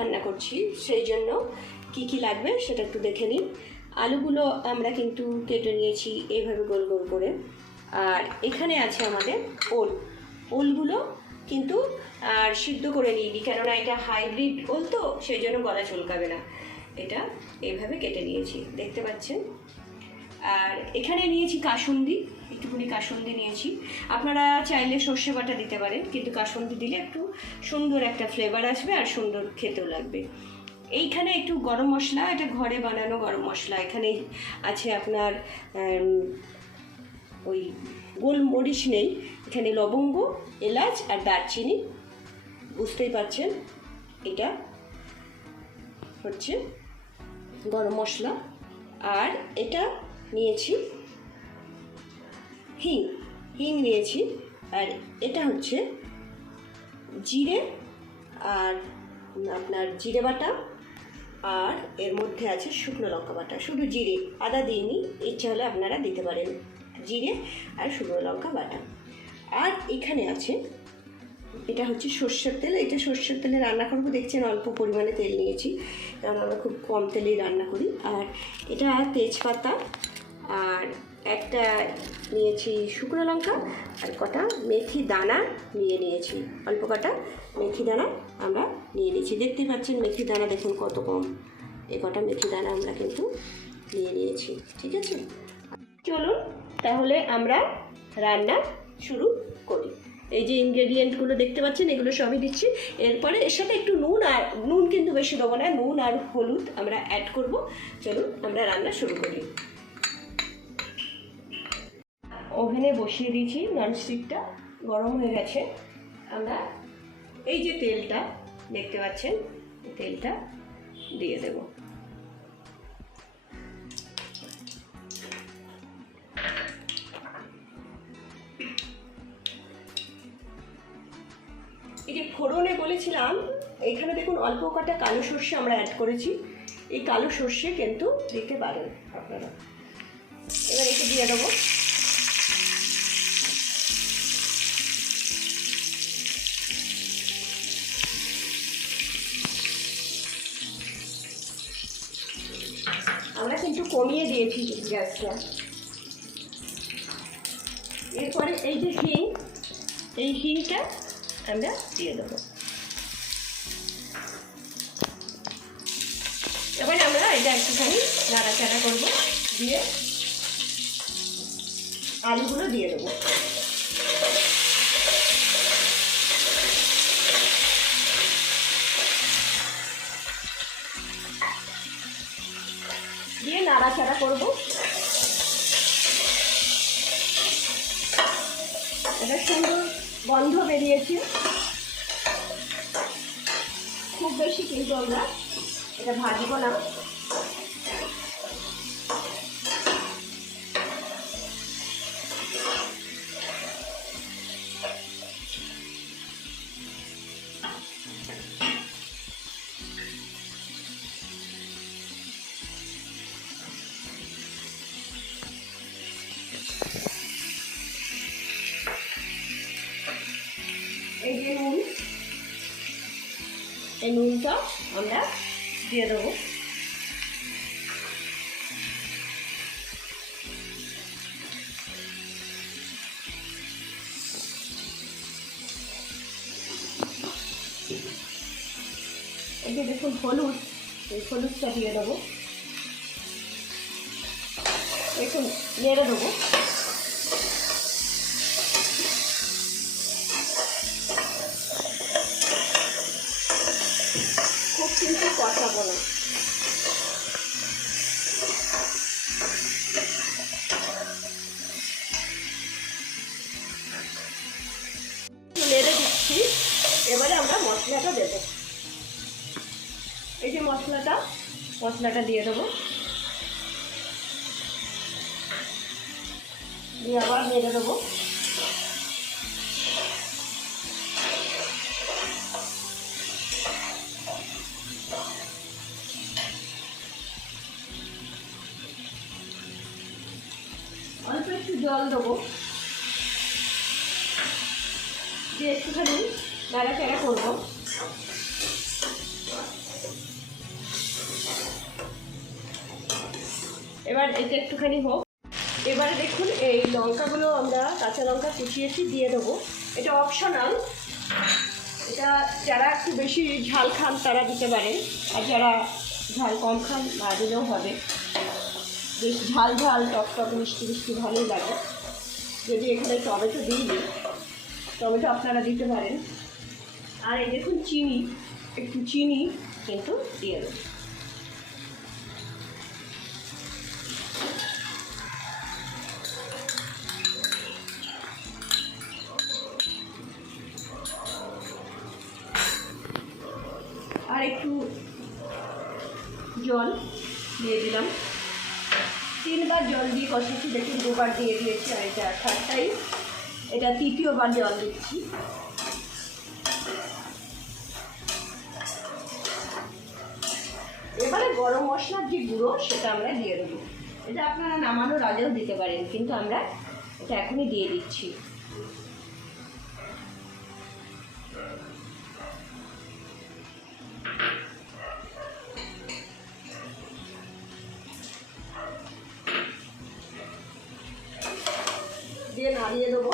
রান্না করছি সেই জন্য কি লাগবে সেটা একটু দেখে নিন। আলুগুলো আমরা কিন্তু কেটে নিয়েছি এইভাবে গোল গোল করে। আর এখানে আছে আমাদের ওলগুলো কিন্তু আর সিদ্ধ করে নিইনি, কেননা এটা হাইব্রিড ওল তো, সেই জন্য গলা চুলকাবে না। এটা এইভাবে কেটে নিয়েছি, দেখতে পাচ্ছেন। আর এখানে নিয়েছি কাসুন্দি, একটুখানি কাসুন্দি নিয়েছি। আপনারা চাইলে সর্ষে বাটা দিতে পারেন, কিন্তু কাসুন্দি দিলে একটু সুন্দর একটা ফ্লেভার আসবে আর সুন্দর খেতেও লাগবে। এইখানে একটু গরম মশলা, এটা ঘরে বানানো গরম মশলা। এখানে আছে আপনার ওই গোলমরিচ নেই, এখানে লবঙ্গ, এলাচ আর দারচিনি, বুঝতেই পারছেন। এটা হচ্ছে গরম মশলা। আর এটা নিয়েছি হিং নিয়েছি। আর এটা হচ্ছে জিরে আর আপনার জিরে বাটা, আর এর মধ্যে আছে শুকনো লঙ্কা বাটা, শুধু জিরে, আদা দিইনি, ইচ্ছা হলে আপনারা দিতে পারেন জিরে আর শুকনো লঙ্কা বাটা। আর এখানে আছে, এটা হচ্ছে সর্ষের তেল। এটা সর্ষের তেলে রান্না করবো, দেখছেন অল্প পরিমাণে তেল নিয়েছি, কারণ আমরা খুব কম তেলেই রান্না করি। আর এটা তেজপাতা, আর একটা নিয়েছি শুকনো লঙ্কা, আর কটা মেথি দানা নিয়েছি, অল্প কটা মেথি দানা আমরা নিয়ে নিয়েছি। দেখতেই পাচ্ছেন মেথি দানা দেখুন কত কম, এই কটা মেথি দানা আমরা কিন্তু নিয়েছি। ঠিক আছে, চলুন তাহলে আমরা রান্না শুরু করি। এই যে ইনগ্রেডিয়েন্টগুলো দেখতে পাচ্ছেন, এগুলো সবই দিচ্ছি। এরপরে এর সাথে একটু নুন কিন্তু বেশি দেবো না, নুন আর হলুদ আমরা অ্যাড করব। চলুন আমরা রান্না শুরু করি। ওভেনে বসিয়ে দিয়েছি, ননস্টিকটা গরম হয়ে গেছে। আমরা এই যে তেলটা দেখতে পাচ্ছেন, তেলটা দিয়ে দেব। এই যে ফোড়নে বলেছিলাম, এখানে দেখুন অল্প কটা কালো সর্ষে আমরা অ্যাড করেছি। এই কালো সর্ষে কিন্তু দিতে পারেন আপনারা। এবার একে দিয়ে দেবো। আমরা কিন্তু কমিয়ে দিয়েছি গ্যাসটা। এরপরে এই যে এই হিংটা আমরা দিয়ে দেবো। এবার আমরা এটা একটুখানি নাড়াচাড়া করবো, দিয়ে আলুগুলো দিয়ে দেবো। দিয়ে নাড়াচাড়া করবো। এটা সুন্দর গন্ধ বেরিয়েছে, খুব বেশি কিন্তু আমরা এটা ভাজবো না। এই যে নুন, এই নুনটা আমরা দিয়ে দেবো। এই যে দেখুন হলুদ, এই হলুদটা দিয়ে দেবো। একটু নেড়ে দেবো। খুব কিন্তু কষাবো না। নেড়ে দিচ্ছি। এবারে আমরা মশলাটা দেবো। এই যে মশলাটা দিয়ে দেবো, দিয়ে আবার নেড়ে দেবো। অল্প একটু জল দেবো, দিয়ে একটুখানি নাড়াচাড়া করবো। এবার এটা একটুখানি হোক। এবারে দেখুন এই লঙ্কাগুলো আমরা কাঁচা লঙ্কা কুচিয়েছি দিয়ে দেবো। এটা অপশনাল, এটা যারা একটু বেশি ঝাল খান তারা দিতে পারেন, আর যারা ঝাল কম খান না দিলেও হবে। বেশ ঝাল ঝাল টক টক মিষ্টি মিষ্টি ভালোই লাগে। যদি এখানে টমেটো দিই, টমেটো আপনারা দিতে পারেন। আর এই দেখুন চিনি, একটু চিনি কিন্তু দিয়ে দেবো। আর একটু জল দিয়ে দিলাম। 3 বার জল দিয়ে কষেছি, দেখুন 2 বার দিয়ে দিয়েছি, আর এটা থার্ড টাইম, এটা 3য় বার জল দিচ্ছি। এবারে গরম মশলার যে গুঁড়ো সেটা আমরা দিয়ে দেবো। এটা আপনারা নামানোর আগেও দিতে পারেন, কিন্তু আমরা এটা এখনই দিয়ে দিচ্ছি। দিয়ে নাড়িয়ে দেবো।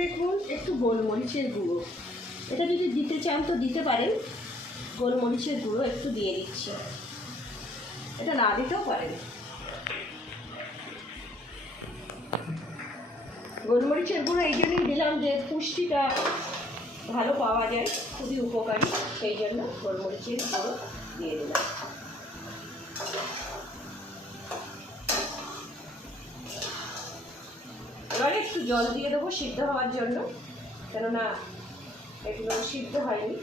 দেখুন একটু গোলমরিচের গুঁড়ো, এটা যদি দিতে চান তো দিতে পারেন। গোলমরিচের গুঁড়ো একটু দিয়ে দিচ্ছি, এটা না দিতেও পারেন। গোলমরিচের গুঁড়ো এই জন্যই দিলাম যে পুষ্টিটা ভালো পাওয়া যায়, খুবই উপকারী, সেই জন্য গোলমরিচের গুঁড়ো দিয়ে দিলাম। এবারে একটু জল দিয়ে দেবো সিদ্ধ হওয়ার জন্য, কেননা এগুলো সিদ্ধ হয়নি।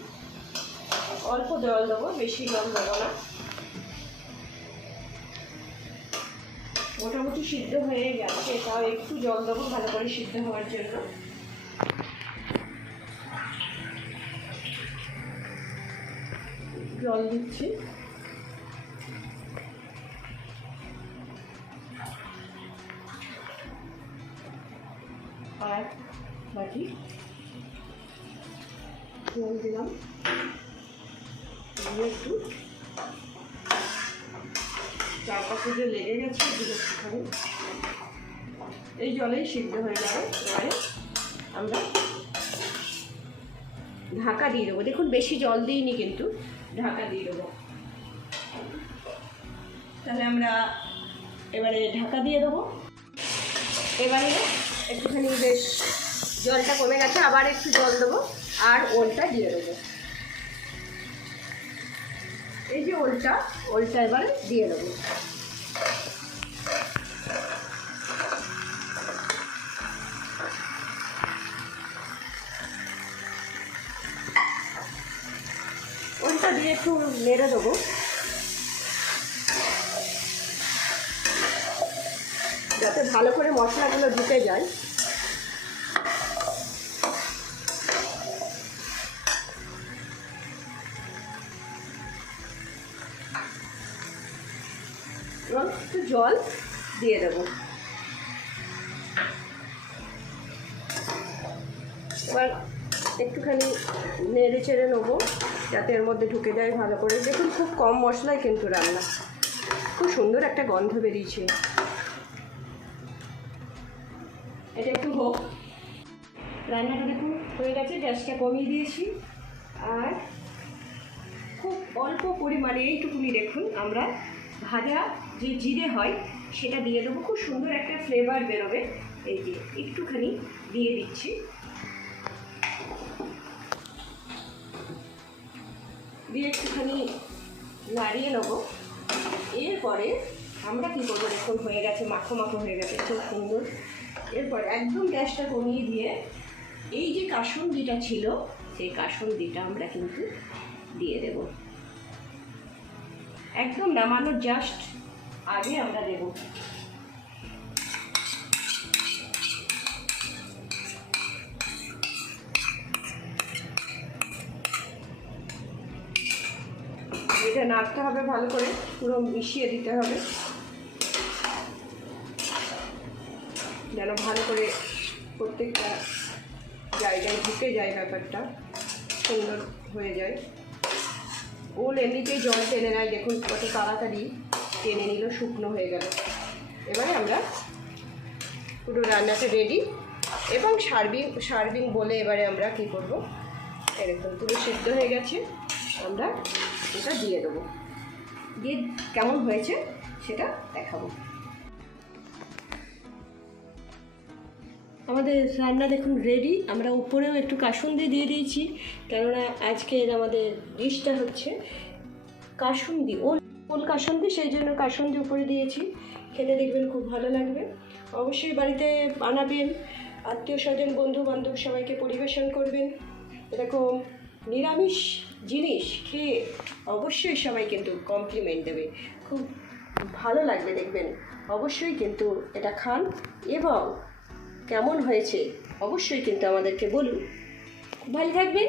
অল্প জল দেবো, বেশি জল দেবো না। মোটামুটি সিদ্ধ হয়ে গেছে, তাও একটু জল দেবো ভালো করে সিদ্ধ হওয়ার জন্য। জল দিচ্ছি। আর বাকি জল দিলাম, একটু চারপাশে যে লেগে গেছে একটুখানি, এই জলেই সিদ্ধ হয়ে যাবে। এবারে আমরা ঢাকা দিয়ে দেবো। দেখুন বেশি জল দিইনি, কিন্তু ঢাকা দিয়ে দেবো। তাহলে আমরা এবারে ঢাকা দিয়ে দেবো। এবারে একটুখানি বেশ জলটা কমে গেছে, আবার একটু জল দেবো আর ওলটা দিয়ে দেবো। এই যে ওলটা এবারে দিয়ে দেবো। ওলটা দিয়ে একটু নেড়ে দেবো, যাতে ভালো করে মশলাগুলো ঢুকে যায়। এবং একটু জল দিয়ে দেবো। এবার একটুখানি নেড়ে চেড়ে নেবো যাতে এর মধ্যে ঢুকে যায় ভালো করে। দেখুন খুব কম মশলায় কিন্তু রান্না, খুব সুন্দর একটা গন্ধ বেরিয়েছে। এটা একটু হোক। রান্নাটা দেখুন হয়ে গেছে, গ্যাসটা কমিয়ে দিয়েছি। আর খুব অল্প পরিমাণে এইটুকুনি দেখুন আমরা ভাজা যে জিরে হয় সেটা দিয়ে দেবো, খুব সুন্দর একটা ফ্লেভার বেরোবে। এই যে একটুখানি দিয়ে দিচ্ছি, দিয়ে একটুখানি নাড়িয়ে নেবো। এরপরে আমরা কী করবো, দেখুন হয়ে গেছে, মাখো মাখো হয়ে গেছে, খুব সুন্দর। এরপরে একদম গ্যাসটা কমিয়ে দিয়ে এই যে কাসুন্দিটা ছিল সেই কাসুন্দিটা আমরা কিন্তু দিয়ে দেব। একদম নামানোর জাস্ট আগে আমরা দেব। এটা নাড়তে হবে ভালো করে, পুরো মিশিয়ে দিতে হবে যেন ভালো করে প্রত্যেকটা জায়গায় ঢুকে যায়, ব্যাপারটা সুন্দর হয়ে যায়। ওল এমনিতেই জল টেনে নেয়, দেখুন কত তাড়াতাড়ি টেনে নিল, শুকনো হয়ে গেল। এবারে আমরা পুরো রান্নাটা রেডি এবং সার্ভিং বলে এবারে আমরা কি করব, এরকম পুরো সিদ্ধ হয়ে গেছে, আমরা এটা দিয়ে দেবো, দিয়ে কেমন হয়েছে সেটা দেখাবো। আমাদের রান্না দেখুন রেডি। আমরা উপরেও একটু কাসুন্দি দিয়ে দিয়েছি, কেননা আজকের আমাদের ডিশটা হচ্ছে কাসুন্দি, ওল কাসুন্দি, সেই জন্য কাসুন্দি উপরে দিয়েছি। খেলে দেখবেন খুব ভালো লাগবে। অবশ্যই বাড়িতে বানাবেন, আত্মীয় স্বজন বন্ধু বান্ধব সবাইকে পরিবেশন করবেন। এরকম নিরামিষ জিনিস খেয়ে অবশ্যই সবাই কিন্তু কমপ্লিমেন্ট দেবে, খুব ভালো লাগবে দেখবেন। অবশ্যই কিন্তু এটা খান এবং কেমন হয়েছে অবশ্যই কিন্তু আমাদেরকে বলুন। খুব ভালো থাকবেন।